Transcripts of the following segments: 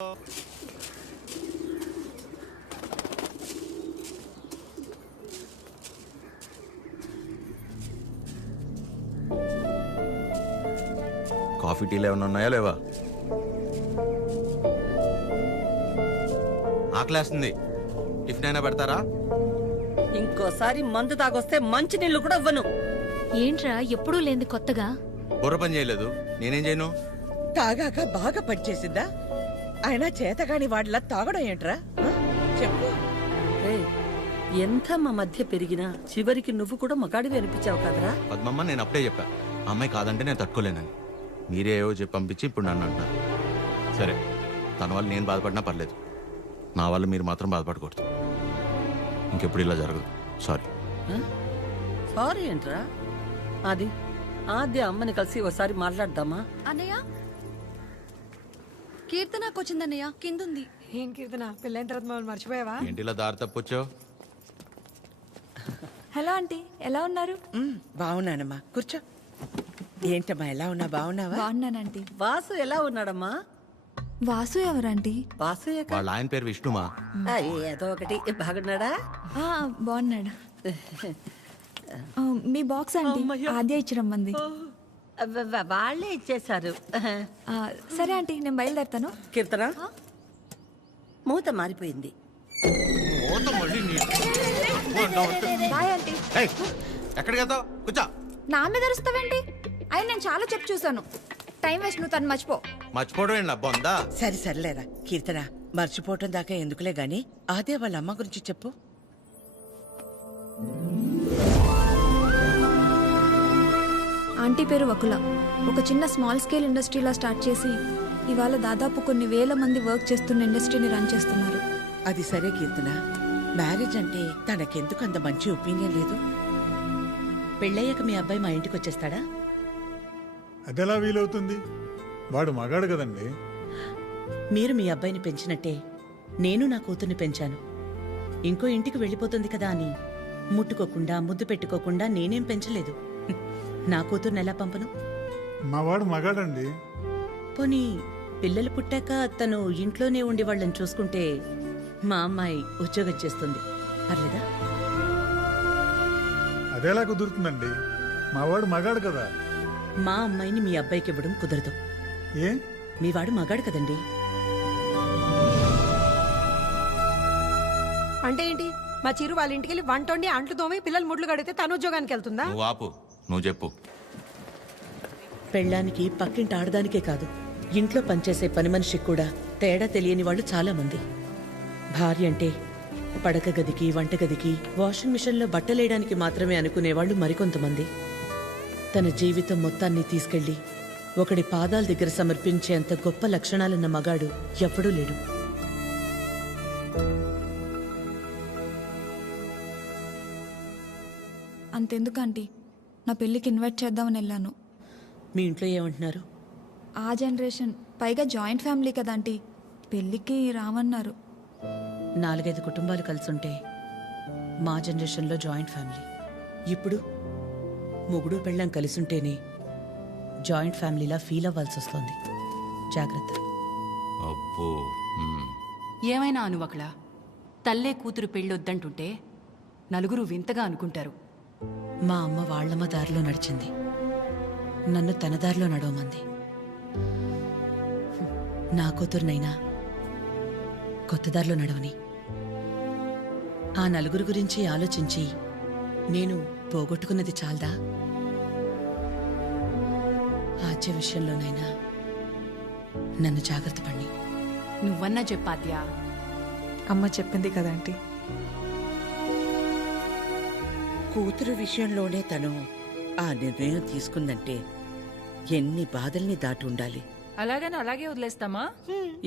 Coffee టీలు ఏమైనా ఉన్నాయా లేవా? ఆకలేస్తుంది, టిఫిన్ అయినా పెడతారా? ఇంకోసారి మందు తాగొస్తే మంచి నీళ్లు కూడా ఇవ్వను. ఏంట్రా ఎప్పుడూ లేంది కొత్తగా? బుర్ర పని చేయలేదు, నేనేం చేయను? తాగాక బాగా పనిచేసిందా? ఆయన చేతగాని వాడిలా తాగడం ఏంట్రా? చెప్పు. ఏయ్, ఎంత మా మధ్య పెరిగినా చివరికి నువ్వు కూడా మగాడివి అనిపించావు కదరా? పద్మమ్మ, నేను అప్పుడే చెప్పా, ఆ అమ్మాయి కాదంటే నేను తట్టుకోలేనని. మీరే ఏవో చెప్పి పంపించి ఇప్పుడు నన్ను అంటున్నారు. సరే, తన వల్ల నేను బాధపడినా పర్లేదు, నా వల్ల మీరు మాత్రం బాధపడకూడదు. ఇంకెప్పుడు ఇలా జరగదు. సారీ. సారీ ఏంట్రా? అది ఆద్య అమ్మని కలిసి ఒకసారి మాట్లాడదామా? అన్నయ్య, కీర్తనకు వచ్చిందన్నయ్య, కిందుంది. ఏం కీర్తన, పెళ్ళైన తర్వాత మమ్మల్ని మర్చిపోయావా? ఏంటి ఇలా దారి తప్పొచ్చావు? హలో ఆంటీ, ఎలా ఉన్నారు? బాగున్నానమ్మా, కూర్చో. ఏంటమ్మా, ఎలా ఉన్నా? బాగున్నావా? బాగున్నానంటీ. వాసు ఎలా ఉన్నాడమ్మా? వాసు ఎవరంటీ? వాసు వాళ్ళ ఆయన పేరు విష్ణుమా. ఏదో ఒకటి. బాగున్నాడా? బాగున్నాడు. మీ బాక్స్ ఆంటీ, ఆద్య ఇచ్చి రమ్మంది. వాళ్ళే ఇచ్చేశారు. సరే ఆంటీ, నేను బయలుదేరుతాను. కీర్తన, మూత మారిపోయింది. Bye aunty. ఎక్కడికి వెళ్తావు? కూర్చో. నా మీద అరుస్తావేంటి? అయినా నేను చాలా చెప్పు చూసాను. టైం వేస్ట్, నువ్వు తను మర్చిపో. మర్చిపోవడం ఏంటి అబ్బా ఉందా? సరే సర్లేరా కీర్తన, మర్చిపోవటం దాకా ఎందుకులే గాని అదే వాళ్ళ అమ్మ గురించి చెప్పు. ఆంటీ పేరు వకుల. ఒక చిన్న స్మాల్ స్కేల్ ఇండస్ట్రీలా స్టార్ట్ చేసి ఇవాళ దాదాపు కొన్ని వేల మంది వర్క్ చేస్తున్న ఇండస్ట్రీని రన్ చేస్తున్నారు. అది సరే కీర్తన, మ్యారేజ్ అంటే తనకెందుకు అంత మంచి ఒపీనియన్ లేదు? పెళ్ళయ్యాక మీ అబ్బాయి మా ఇంటికి వచ్చేస్తాడా? అదెలా వీలవుతుంది? వాడు మగాడు కదండి. మీరు మీ అబ్బాయిని పెంచినట్టే నేను నా కూతుర్ని పెంచాను. ఇంకో ఇంటికి వెళ్ళిపోతుంది కదా అని ముట్టుకోకుండా ముద్దు పెట్టుకోకుండా నేనేం పెంచలేదు. నా కూతుర్ని ఎలా పంపను? మా వాడు మగాడండి. పోనీ పిల్లలు పుట్టాక తను ఇంట్లోనే ఉండి వాళ్ళని చూసుకుంటే మా అమ్మాయి ఉద్యోగం చేస్తుంది, పర్లేదా? అదెలా కుదురుతుందండి? మా వాడు మగాడు కదా. మా అమ్మాయిని మీ అబ్బాయికి ఇవ్వడం కుదరదు. ఏ? మీ వాడు మగాడు కదండి. అంటే ఏంటి? మా చిరు వాళ్ళ ఇంటికి వెళ్ళి వంట వండి అంట్లు తోమి పిల్లలు ముడ్లు కడితే తను ఉద్యోగానికి వెళ్తుందా? నువ్వు ఆపు, నువ్వు చెప్పు. పెళ్ళానికి పక్కింటి ఆడదానికే కాదు, ఇంట్లో పనిచేసే పని మనిషికి కూడా తేడా తెలియని వాళ్ళు చాలా మంది. భార్య అంటే పడక గదికి, వంటగదికి, వాషింగ్ మిషన్లో బట్టలేయడానికి మాత్రమే అనుకునేవాళ్ళు మరికొంతమంది. తన జీవితం మొత్తాన్ని తీసుకెళ్లి ఒకడి పాదాల దగ్గర సమర్పించేంత గొప్ప లక్షణాలున్న మగాడు ఎప్పుడూ లేడు. అంతెందుకు ఆంటీ, నా పెళ్ళికి ఇన్వైట్ చేద్దామని వెళ్ళాను. మీ ఇంట్లో ఏమంటున్నారు? ఆ జనరేషన్, పైగా జాయింట్ ఫ్యామిలీ కదా ఆంటీ, పెళ్ళికి రామన్నారు. 4-5 కుటుంబాలు కలిసుంటే మా జనరేషన్లో జాయింట్ ఫ్యామిలీ. ఇప్పుడు మొగుడు పెళ్ళం కలిసుంటేనే జాయింట్ ఫ్యామిలీలా ఫీల్ అవ్వాల్సి వస్తుంది. జాగ్రత్త. అబ్బో. ఏమైనా అనువకళ, తల్లే కూతురు పెళ్ళొద్దంటుంటే నలుగురు వింతగా అనుకుంటారు. మా అమ్మ వాళ్ళమ్మ దారిలో నడిచింది, నన్ను తన దారిలో నడవమంది. నా కూతురునైనా కొత్త దారిలో నడవని. ఆ నలుగురు గురించి ఆలోచించి నేను పోగొట్టుకున్నది చాలదా? ఆచే విషయంలోనైనా నన్ను జాగ్రత్త పడి. నువ్వన్నా చెప్పాద్యా. అమ్మ చెప్పింది కదా ఆంటీ. కూతురు విషయంలోనే తను ఆ నిర్ణయం తీసుకుందంటే ఎన్ని బాధల్ని దాటి ఉండాలి. అలాగని అలాగే వదిలేస్తామా?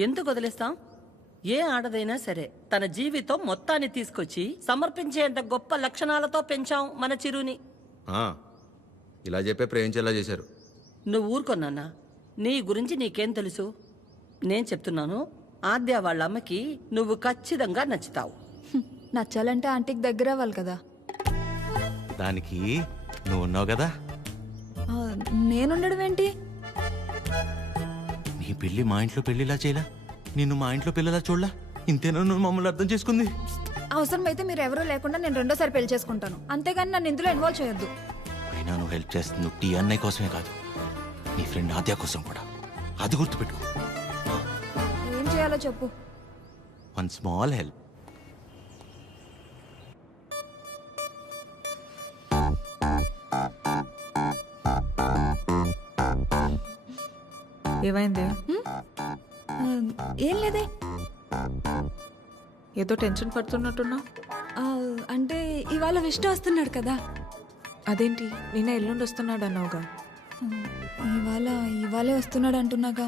ఎందుకు వదిలేస్తాం? ఏ ఆడదైనా సరే తన జీవితం మొత్తాన్ని తీసుకొచ్చి సమర్పించేంత గొప్ప లక్షణాలతో పెంచాం మన చిరుని. ఇలా చెప్పే ప్రేమించేలా చేశారు. నువ్వు ఊరుకొన్నానా? నీ గురించి నీకేం తెలుసు? నేను చెప్తున్నాను, ఆద్య వాళ్ళ అమ్మకి నువ్వు ఖచ్చితంగా నచ్చుతావు. నచ్చాలంటే ఆంటీకి దగ్గర అవ్వాలి కదా. దానికి నువ్వు ఉన్నావు కదా. నేనుండడం ఏంటి? నీ పెళ్లి మా ఇంట్లో పెళ్లిలా చేయలా? నిన్ను మా ఇంట్లో పిల్లలా చూడలా? ఇంతేనా నువ్వు మమ్మల్ని అర్థం చేసుకుంది? అవసరమైతే మీరు ఎవరూ లేకుండా నేను రెండోసారి పెళ్లి చేసుకుంటాను, అంతేగాని నన్ను ఇందులో ఇన్వాల్వ్ చేయొద్దు. అయినా నువ్వు హెల్ప్ చేస్తుంది టీ అన్నయ్య కోసమే కాదు, నీ ఫ్రెండ్ ఆద్య కోసం కూడా. అది గుర్తుపెట్టుకో. ఏం చేయాలో చెప్పు. One small help. ఏమైంది? ఆ, ఏం లేదే. ఏదో టెన్షన్ పడుతున్నట్టున్నా. ఆ, అంటే ఇవాళ విష్ణు వస్తున్నాడు కదా. అదేంటి నిన్న ఎల్లుండి వస్తున్నాడు అన్నావుగా? ఇవాళే వస్తున్నాడు అంటున్నాగా.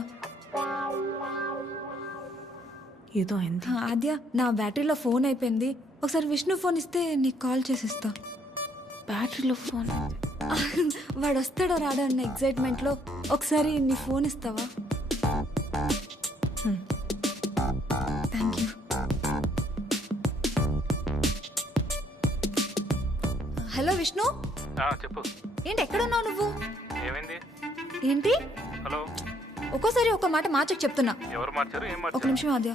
ఏదో అయింది. ఆద్య, నా బ్యాటరీలో ఫోన్ అయిపోయింది, ఒకసారి విష్ణు ఫోన్ ఇస్తే నీకు కాల్ చేసిస్తా. బ్యాటరీలో ఫోన్? వాడు వస్తాడో రాడో అన్న ఎగ్జైట్మెంట్లో ఒకసారి నీ ఫోన్ ఇస్తావా? Thank you. హలో విష్ణు. చెప్పు. ఏంటి ఎక్కడున్నావు నువ్వు? ఏమైంది? ఏంటి హలో? ఒక్కోసారి ఒక మాట మార్చకు చెప్తున్నా. ఎవరు మార్చారు? ఏం ఒక మార్చారు? నిమిషం ఆద్య.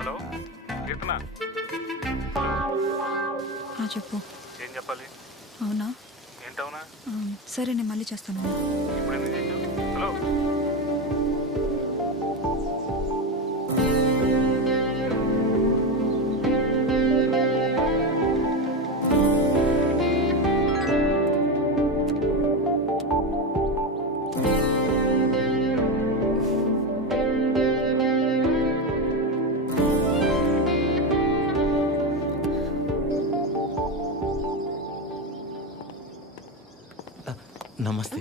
హలో కీర్తన, చెప్పు. ఏం చెప్పాలి? అవునా? ఏంటవునా? సరే నేను మళ్ళీ చేస్తాను. ఇప్పుడు ఎందుకు చేసావు? హలో? నమస్తే.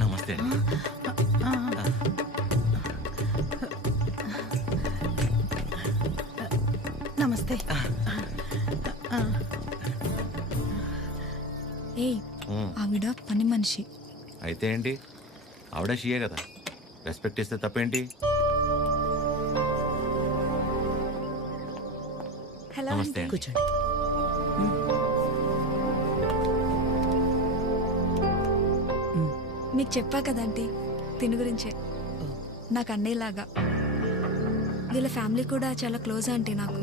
నమస్తే అండి. నమస్తే. ఏయ్, ఆవిడ పని మనిషి. అయితే ఏంటి, ఆవిడ షియే కదా, రెస్పెక్ట్ ఇస్తే తప్పేంటి? హలో నమస్తే. కూర్చోండి. మీకు చెప్పా కదంటీ తిని గురించే. నాకు అన్నయ్యలాగా. వీళ్ళ ఫ్యామిలీ కూడా చాలా క్లోజ్ ఆంటీ నాకు.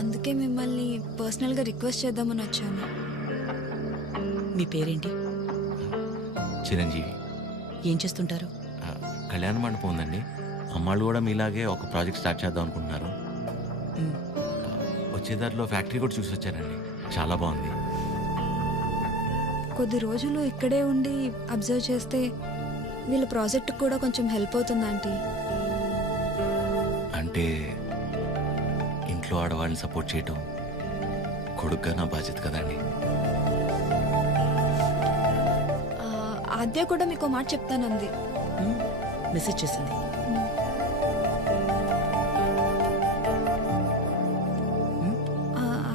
అందుకే మిమ్మల్ని పర్సనల్గా రిక్వెస్ట్ చేద్దామని వచ్చాను. మీ పేరేంటి? చిరంజీవి. ఏం చేస్తుంటారు? కళ్యాణ మండపం ఉందండి. అమ్మాళ్ళు కూడా మీలాగే ఒక ప్రాజెక్ట్ స్టార్ట్ చేద్దాం అనుకుంటున్నారు. వచ్చే దారిలో ఫ్యాక్టరీ కూడా చూసి వచ్చారండి, చాలా బాగుంది. కొద్ది రోజులు ఇక్కడే ఉండి అబ్జర్వ్ చేస్తే వీళ్ళ ప్రాజెక్ట్ కూడా కొంచెం హెల్ప్ అవుతుంది ఆంటీ. అంటే ఇంట్లో ఆడవాళ్ళని సపోర్ట్ చేయటం కొడుగ్గా నా బాధ్యత కదండి. ఆద్య కూడా మీకు మాట చెప్తానంది. మెసేజ్ చేసింది.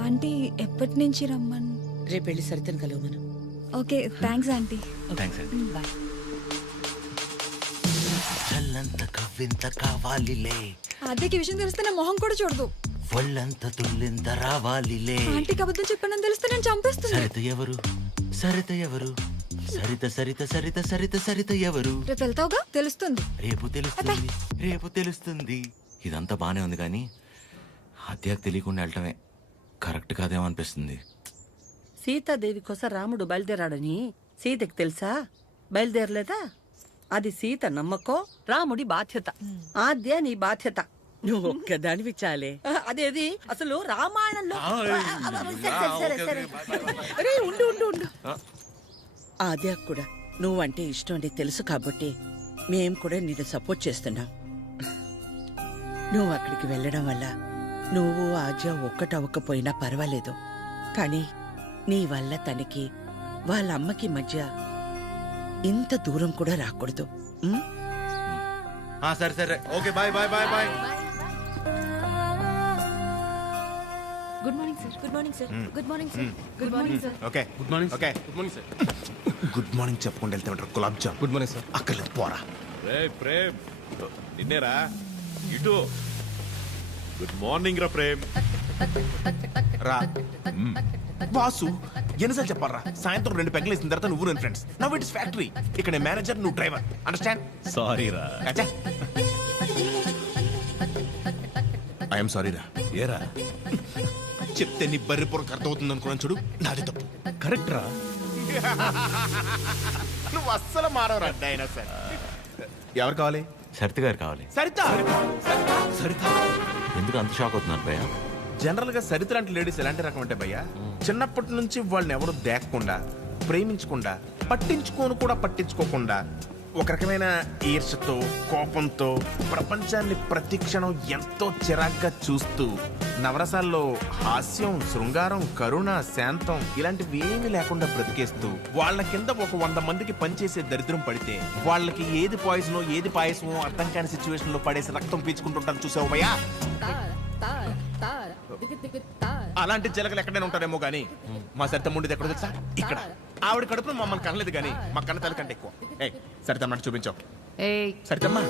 ఆంటీ ఎప్పటి నుంచి రమ్మని? రేపు వెళ్ళి సరితను కలవమను. Okay, thanks aunty. థ్యాంక్స్ అండి. బాయ్. చల్లంత కవ్వింత కావాలిలే, ఆద్యకి విషయం తెలిస్తే నా మొహం కూడా చూడదు. ఒళ్ళంత తుల్లింత రావాలిలే. ఆంటీకి అబద్ధం చెప్పానని తెలిస్తే నేను చంపేస్తుంది. సరిత ఎవరు? సరిత ఎవరు? సరిత సరిత సరిత సరిత సరిత ఎవరు? రేపు వెళ్తావుగా, తెలుస్తుంది. రేపు తెలుస్తుంది, రేపు తెలుస్తుంది. ఇదంతా బానే ఉంది కానీ హత్యకు తెలియకుండా వెళ్ళటమే కరెక్ట్ కాదేమో అనిపిస్తుంది. సీతాదేవి కోసం రాముడు బయలుదేరాడని సీతకి తెలుసా? బయలుదేరలేదా? అది సీత నమ్మకం, రాముడి బాధ్యత. ఆద్య నీ బాధ్యత. నువ్వు ఒక్కదానివి చాలే. అదేది అసలు రామాయణంలో. సరే, సరే. అరే ఉండు ఉండు ఉండు. ఆద్య కూడా నువ్వంటే ఇష్టం అని తెలుసు కాబట్టి మేం కూడా నిన్ను సపోర్ట్ చేస్తున్నాం. నువ్వు అక్కడికి వెళ్ళడం వల్ల నువ్వు ఆద్య ఒక్కటవ్వకపోయినా పర్వాలేదు, కానీ నీ వల్ల తనకి వాళ్ళ అమ్మకి మధ్య ఇంత దూరం కూడా రాకూడదు. ఉం? సరే సరే, okay, bye bye bye bye. Good morning sir. Good morning sir. Good morning sir. Good morning sir. Okay, good morning. Okay, good morning sir. Good morning చెప్పుకుంటూ వెళ్తే ఉంటారు gulab jamun. Good morning sir. అక్కర్లేదు, పోరా. రే ప్రేమ్, నిన్నేరా ఇటు. గుడ్ మార్నింగ్ రా ప్రేమ్. రా. Boss ఎన్నిసార్లు చెప్పాలరా? సాయంత్రం 2 పెగ్గలు వేసిన తర్వాత నువ్వు నేను ఫ్రెండ్స్. Now it's factory. ఇక్కడ నేను మేనేజర్, నువ్వు డ్రైవర్. అండర్స్టాండ్? సారీ రా. ఐఎమ్ సారీ రా. ఏరా చెప్తే నీ బర్రె పొరకు అర్థమవుతుంది అనుకున్నాను చూడు, నాది తప్పు. కరెక్ట్ రా. నువ్వు అస్సలు మారవరా డైనోసార్. ఎవరు కావాలి? సరిత గారు కావాలి. సరిత. సరిత ఎందుకు అంత షాక్ అవుతున్నారు భయ్యా? జనరల్ గా సరిత లాంటి లేడీస్ ఎలాంటి రకం అంటే భయ్యా, చిన్నప్పటి నుంచి వాళ్ళని ఎవరు దేకకుండా, ప్రేమించకుండా, పట్టించుకోకుండా ఒక రకమైన ఈర్షతో, కోపంతో ప్రపంచాన్ని ప్రతిక్షణం ఎంతో చిరాగ్గా చూస్తూ, నవరసాల్లో హాస్యం, శృంగారం, కరుణ, శాంతం ఇలాంటివి ఏమీ లేకుండా బ్రతికేస్తూ వాళ్ళ కింద ఒక 100 మందికి పనిచేసే దరిద్రం పడితే వాళ్ళకి ఏది పాయిజనో ఏది పాయసమో అర్థం కాని సిచ్యువేషన్ లో పడేసి రక్తం పీల్చుకుంటుంటారు. చూసావు భయ్యా? అలాంటి జలగలు ఎక్కడైనా ఉంటారేమో గానీ మా సరిత ముండిది ఎక్కడ తెలుసా? ఇక్కడ. ఆవిడ కడుపున మమ్మల్ని కనలేదు కానీ మా కన్న తల్లి కంటే ఎక్కువ. సరితమ్మ చూపించావు. సరితమ్మా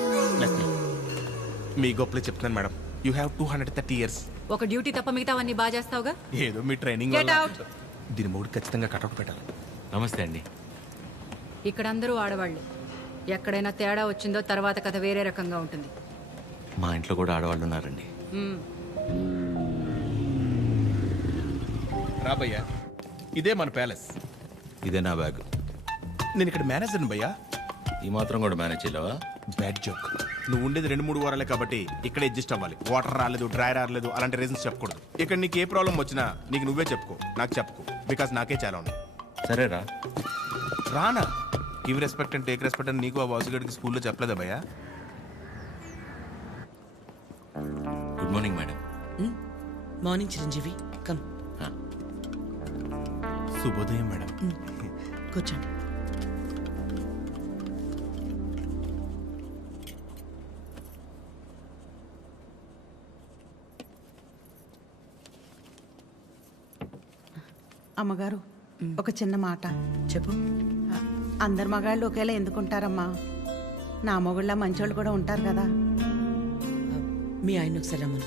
మీ గొప్పలు చెప్తున్నాను మేడం. You have 230 years. ఒక డ్యూటీ తప్ప మిగతావన్నీ బాగా చేస్తావుగా. ఏదో మీ ట్రైనింగ్ Get out. దీని మూడు ఖచ్చితంగా కటౌట్ పెట్టాలి. నమస్తే అండి. ఇక్కడ అందరూ ఆడవాళ్ళు. ఎక్కడైనా తేడా వచ్చిందో తర్వాత కథ వేరే రకంగా ఉంటుంది. మా ఇంట్లో కూడా ఆడవాళ్ళు ఉన్నారండి. రాబయ్యా, ఇదే మన ప్యాలెస్. ఇదే నా బ్యాగ్. నేను ఇక్కడ మేనేజర్ని భయ్యా. ఈ మాత్రం కూడా మేనేజ్ చేయలేవా? Bad joke. నువ్వు ఉండేది 2-3 వారాలే కాబట్టి ఇక్కడ అడ్జస్ట్ అవ్వాలి. వాటర్ రాలేదు, డ్రై రాలేదు అలాంటి రీజన్స్ చెప్పకూడదు. ఇక్కడ నీకు ఏ ప్రాబ్లం వచ్చినా నీకు నువ్వే చెప్పుకో, నాకు చెప్పుకో. బికాస్ నాకే చాలా ఉన్నాయి. సరేరా. రానా? Give respect and take respect అని నీకు ఆ వాసుగడికి స్కూల్లో చెప్పలేదా భయ్యా? Good morning madam. Morning Chiranjeevi. Come. శుభోదయం మేడం. కూర్చోండి. అమ్మగారు, ఒక చిన్న మాట చెప్పు. అందరు మగాళ్ళు ఒకేలా ఎందుకుంటారమ్మా? నా మొగుళ్ళ మంచోళ్ళు కూడా ఉంటారు కదా. మీ ఆయన ఒకసారి రమ్మను.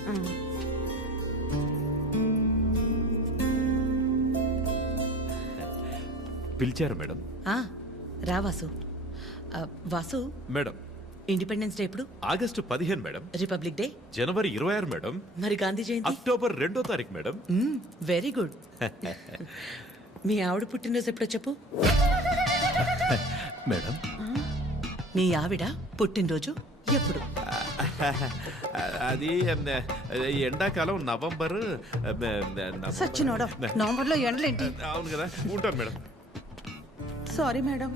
పిలిచారు మేడం. రా Vasu. Vasu, madam independence day ఎప్పుడు? August 15 madam. రిపబ్లిక్ డే జనవరి 26 మేడం. మరి గాంధీ జయంతి? అక్టోబర్ 2వ తారీఖు మేడం. Very good. మీ ఆవిడ పుట్టినరోజు ఎప్పుడో చెప్పు. మేడం మీ ఆవిడ పుట్టినరోజు ఎప్పుడు? అది ఎండాకాలం నవంబర్. సచ్చినోడా, నవంబర్లో ఎండలేంటి? అవును కదా, ఉంటాను మేడం. సారీ మేడం,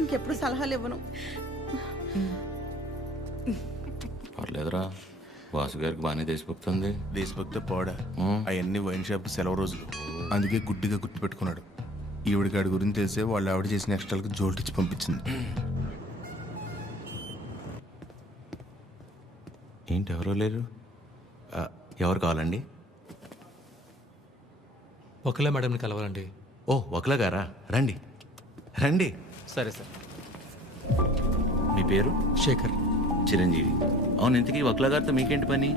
ఇంకెప్పుడు సలహాలు ఇవ్వను. పర్లేదురా, వాసు గారికి బాగానే దేశభక్తుంది. దేశభక్తి పోడా, అవన్నీ వైన్ షాప్ సెలవు రోజులు. అందుకే గుడ్డిగా గుర్తు పెట్టుకున్నాడు. ఈవిడికాడి గురించి తెలిసే వాళ్ళు ఆవిడ చేసిన ఎక్స్ట్రాలకు జోల్టిచ్చి పంపించింది. ఏంటి ఎవరో లేరు? ఎవరు కావాలండి? ఒకలే మేడంని కలవాలండి. ఓ ఒకలా గారా, రండి రండి. సరే సార్. మీ పేరు? శేఖర్. చిరంజీవి. అవును, ఇంతకీ వక్లా గారితో మీకేంటి పని?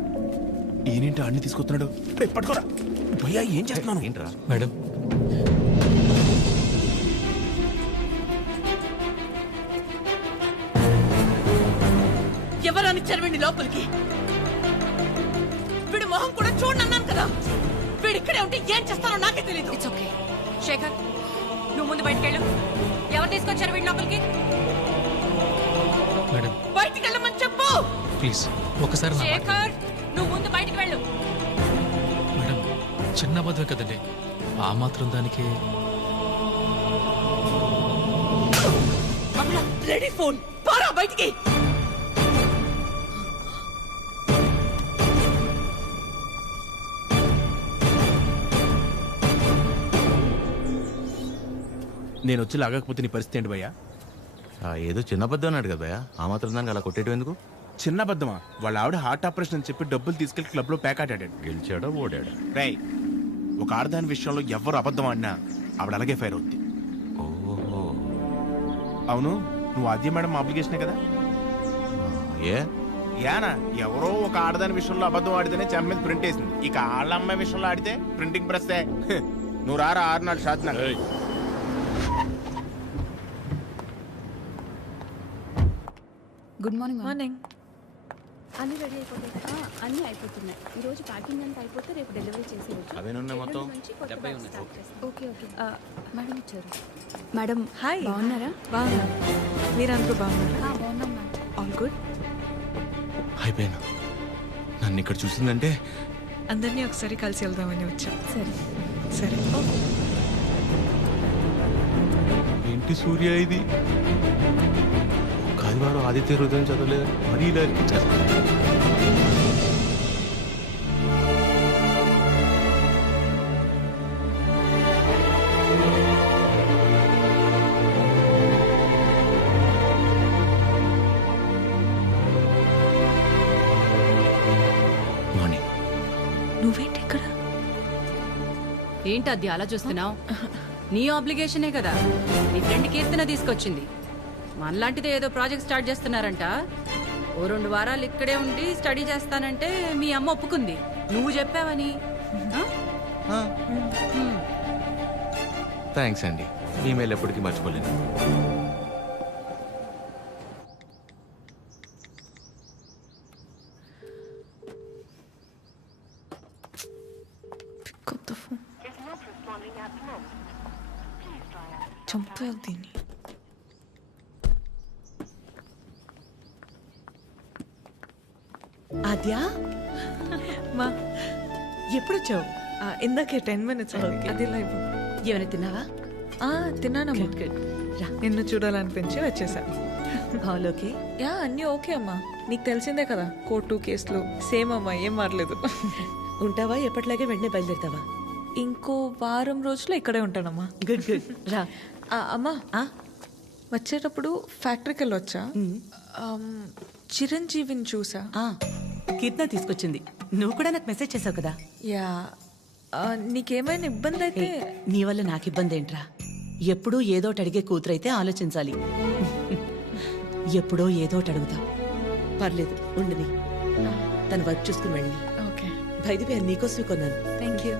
ఈయనేంటి అన్ని తీసుకొస్తున్నాడు? పట్టుకోరా భయ్యా, ఏం చేస్తున్నాను? ఏంట్రా మేడం? ఎవరని చెరవండి లోపలికి. వీడి మొహం కూడా చూడండి అన్నాను కదా. వీడు ఇక్కడే ఉంటే ఏం చేస్తానో నాకే తెలీదు. It's okay. శేఖర్, నువ్వు ముందు బయటకెళ్ళు. ఎవరు తీసుకొచ్చారు వీడి లోపలికి? మేడం బయటికి వెళ్ళమని చెప్పు. ప్లీజ్ ఒకసారి. శేఖర్, నువ్వు ముందు బయటికి వెళ్ళు. మేడం చిన్న అబద్ధం కదండి, ఆ మాత్రం దానికి. రెడీ ఫోన్ పారా బయటికి. నేను వచ్చి లాగకపోతే నీ పరిస్థితి ఏంటి భయ్యా? ఏదో చిన్న అబద్ధం అన్నాడు కదా భయ్యా, ఆ మాత్రం దానికి అలా కొట్టేయడం ఎందుకు? చిన్న అబద్ధమా? వాళ్ళ ఆవిడ హార్ట్ ఆపరేషన్ అని చెప్పి డబ్బులు తీసుకెళ్లి క్లబ్ లో ప్యాక్ ఆడాడు. గెలిచాడా ఓడాడా? రై, ఒక ఆడదాని విషయంలో ఎవరు అబద్ధం ఆడినా ఆవిడ అలాగే ఫైర్ అవుద్ది. ఓహో. అవును, నువ్వు ఆద్య మేడం అప్లికేషనే కదా? ఏ యానా, ఎవరో ఒక ఆడదాని విషయంలో అబద్ధం ఆడితేనే చెమ్మ మీద ప్రింట్ వేసింది. ఇక ఆళ్ళ అమ్మాయి విషయంలో ఆడితే ప్రింటింగ్ ప్రెస్. నువ్వు రారా 6 నాడు శాతం. Good morning morning. అన్ని రెడీ అయిపోతాయి. అన్నీ అయిపోతున్నాయి. ఈ రోజు ప్యాకింగ్ అంతా అయిపోతే రేపు డెలివరీ చేసేయచ్చు. అవేనున్నాయి మొత్తం? ఓకే ఓకే మేడం వచ్చారు. Madam hi. బాగున్నారా? బాగున్నా. మీరందరూ బాగున్నారా? బాగున్నాం మేడం. All good. అయిపోయాను. నన్ను ఇక్కడ చూసిందంటే అందరినీ ఒకసారి కలిసి వెళ్దామని వచ్చా. సరే సరే. ఏంటి సూర్య ఇది? ఆదివారం ఆదిత్య హృదయం చదవలేదు మరీ ఇలా ఇరికించారు. మార్నింగ్. నువ్వేంటి ఇక్కడ? ఏంటి అది అలా చూస్తున్నావు? నీ ఆబ్లిగేషనే కదా. నీ ఫ్రెండ్ కీర్తన తీసుకొచ్చింది. మనలాంటిదే ఏదో ప్రాజెక్ట్ స్టార్ట్ చేస్తున్నారంట. ఓ 2 వారాలు ఇక్కడే ఉండి స్టడీ చేస్తానంటే మీ అమ్మ ఒప్పుకుంది. నువ్వు చెప్పావని. థ్యాంక్స్ అండి. ఈమెయిల్ ఎప్పటికీ మర్చిపోలేను. కొత్త ఫోన్ చంపావు దీన్ని. ఆద్యా, మా ఎప్పుడొచ్చావు? ఇందాకే 10 minutes అయింది. అది లైవ్. ఏమైనా తిన్నావా? తిన్నానమ్మా. రా. నిన్ను చూడాలనిపించి వచ్చేసా. All okay? యా అన్నీ ఓకే అమ్మా. నీకు తెలిసిందే కదా, కోర్టు కేసులు సేమ్ అమ్మా, ఏం మారలేదు. ఉంటావా? ఎప్పటిలాగే వెంటనే బయలుదేరుతావా? ఇంకో వారం రోజులు ఇక్కడే ఉంటానమ్మా. Good good. రా. అమ్మా వచ్చేటప్పుడు ఫ్యాక్టరీకి వెళ్ళొచ్చా? చిరంజీవిని చూసా. కీర్తన తీసుకొచ్చింది. నువ్వు కూడా నాకు మెసేజ్ చేసావు కదా. యా నీకేమైనా ఇబ్బంది అయితే? నీ వల్ల నాకు ఇబ్బంది ఏంట్రా? ఎప్పుడూ ఏదోటి అడిగే కూతురైతే ఆలోచించాలి. ఎప్పుడో ఏదోటి అడుగుతావు. పర్లేదు ఉండని. తన వర్క్ చూసుకుని వెళ్ళి. ఓకే. బయట నీకోసమే కొన్నాను. Thank you.